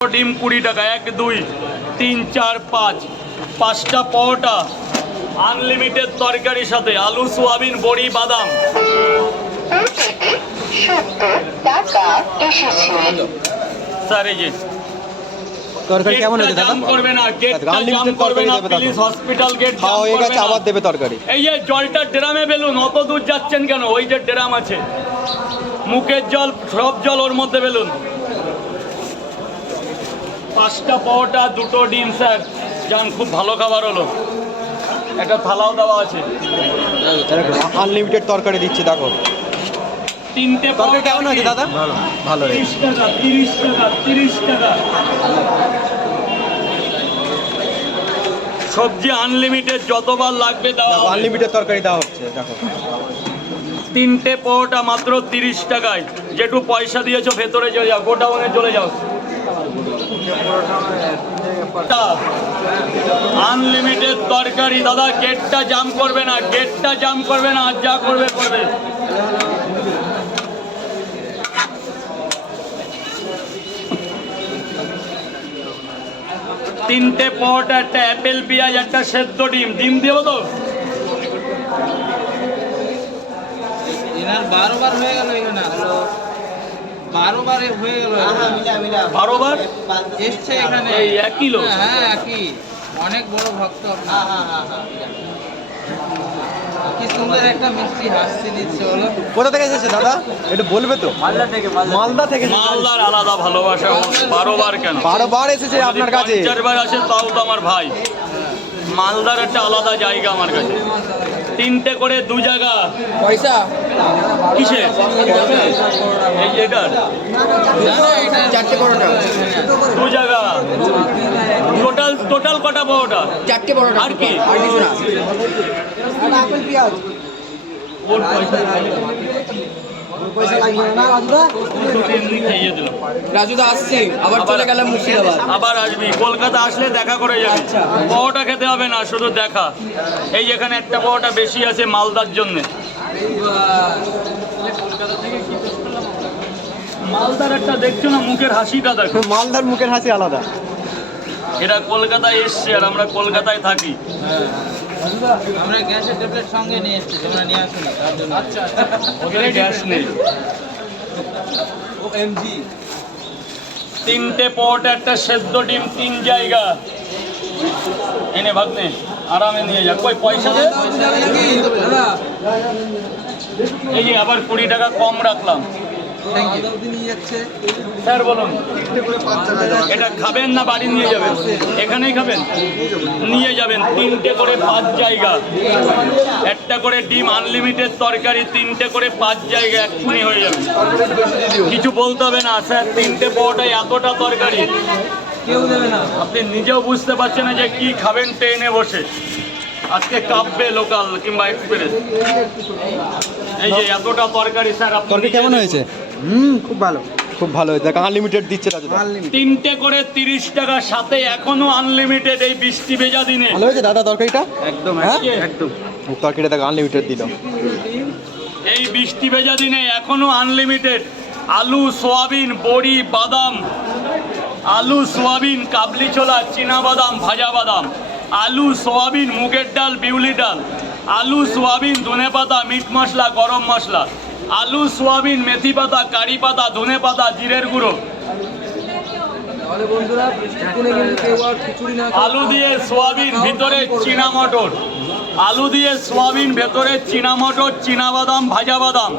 ডিম 20 টাকা। 1 2 3 4 5 5টা পরোটা আনলিমিটেড তরকারির সাথে আলু সোয়াবিন বড়ি বাদাম। স্যার এই যে তরকারি কেমন হয়েছে দাদা? জাম করবে না, গেটটা জাম করবে না, প্লিজ হসপিটাল গেট জাম হয়ে করবে গেছে, না। আবার দেবে তরকারি। এই যে জলটা ড্রামে বেলুন, অত দূর যাচ্ছেন কেন? ওই যে ড্রাম আছে, মুখের জল সব জল ওর মধ্যে বেলুন। 5টা পরোটা 2টো ডিম স্যার, যান খুব ভালো খাবার হলো। একটা থালাও দেওয়া আছে, আনলিমিটেড তরকারি দিচ্ছে দেখো। 3টে তরকারি কেমন হয়েছে দাদা? ভালো 30 টাকা 30 টাকা 30 টাকা। সবজি আনলিমিটেড, যতবার লাগবে দাও। আনলিমিটেড তরকারি দেওয়া হচ্ছে দেখো। 3টে পরোটা মাত্র 30 টাকায়। যেটু পয়সা দিয়েছো ভেতরে চলে যাও, গোডাউনে চলে যাও। আনলিমিটেড তরকারি দাদা, গেটটা জাম করবে না, গেটটা জাম করবে না, আর যা করবে করবে। তিনটে পরোটা, একটা অ্যাপেল পেঁয়াজ, একটা সেদ্ধ ডিম। ডিম দেবো তো? 12 বার হয়ে গেল এখানে। 12 বার হয়ে গেল। 12 বার এসছে এখানে। এই একই লোক? হ্যাঁ একই, অনেক বড় ভক্ত। কি সুন্দর একটা মিষ্টি হাসি দিচ্ছে বলো। কোথা থেকে এসেছে দাদা একটু বলবে তো? মালদা থেকে। মালদার আলাদা ভালোবাসা। 12 বার কেন? 12 বার এসেছে আপনার কাছে। 4 বার আসে তাও তো আমার ভাই। মালদার একটা আলাদা জায়গা আমার কাছে। 3টে করে 2 জায়গা। পয়সা কিসে? এই যে এটা 4টে পরোটা 2 জায়গা। টোটাল কটা পরোটা? 4টে পরোটা। আর কি? আর কিছু না। আপেল পেঁয়াজ ওর পয়সা খাইয়ে দিলাম। রাজুদা আসছি, আবার চলে গেলাম মুর্শিদাবাদ। আবার আসবি, কলকাতা আসলে দেখা করে যাবি। পরোটা খেতে হবে না, শুধু দেখা। এই এখানে একটা পরোটা বেশি আছে মালদার জন্য। মালদার একটা দেখছো না মুখের হাসিটা দেখো। মালদার মুখের হাসি আলাদা। এরা কলকাতায় এসছে আর আমরা কলকাতায় থাকি। আমরা গ্যাসের ট্যাবলেট সঙ্গে নিয়ে এসেছি, তোমরা নিয়ে আসো না তার জন্য। আচ্ছা ওখানে গ্যাস নেই। এমজি 3টে পরোটা, একটা সেদ্ধ ডিম, 3 জায়গা। এনে ভাগ্নে আরামে নিয়ে যা। কই পয়সা দে। এই যে আবার 20 টাকা কম রাখলাম। স্যার বলুন, এটা খাবেন না বাড়ি নিয়ে যাবেন? এখানেই খাবেন, নিয়ে যাবেন। 3টে করে 5 জায়গা, একটা করে ডিম, আনলিমিটেড তরকারি। 3টে করে 5 জায়গা, এক্ষুনি হয়ে যাবে। কিছু বলতে হবে না স্যার। 3টে পরোটায় এতটা তরকারি কেউ দেবে না। আপনি নিজেও বুঝতে পারছেন না যে কি খাবেন ট্রেনে বসে। আজকে কাঁপবে লোকাল কিংবা এক্সপ্রেস। এই যে এতটা তরকারি স্যার। তরকারি কেমন হয়েছে? খুব ভালো, খুব ভালো হয়েছে। আনলিমিটেড দিচ্ছে রাজু। 3টে করে 30 টাকা, সাথে এখনো আনলিমিটেড। এই বৃষ্টি ভেজা দিনে ভালো হয়েছে দাদা তরকারিটা? একদম একদম। তরকারিটা দেখো আনলিমিটেড দিল। এই বৃষ্টি ভেজা দিনে এখনো আনলিমিটেড। আলু সোয়াবিন বড়ি বাদাম, আলু সোয়াবিন কাবলি ছোলা, চীনা বাদাম, ভাজা বাদাম, আলু সোয়াবিন মুগের ডাল, বিউলি ডাল, আলু সোয়াবিন ধনে পাতা, মিট মশলা, গরম মশলা, আলু সোয়াবিন মেথি পাতা, কারি পাতা, ধনে পাতা, জিরের গুঁড়ো। আলু দিয়ে সোয়াবিন, ভিতরে চীনা মটর, আলু দিয়ে সোয়াবিন, ভেতরে চীনা মটর, চীনা বাদাম, ভাজা বাদাম।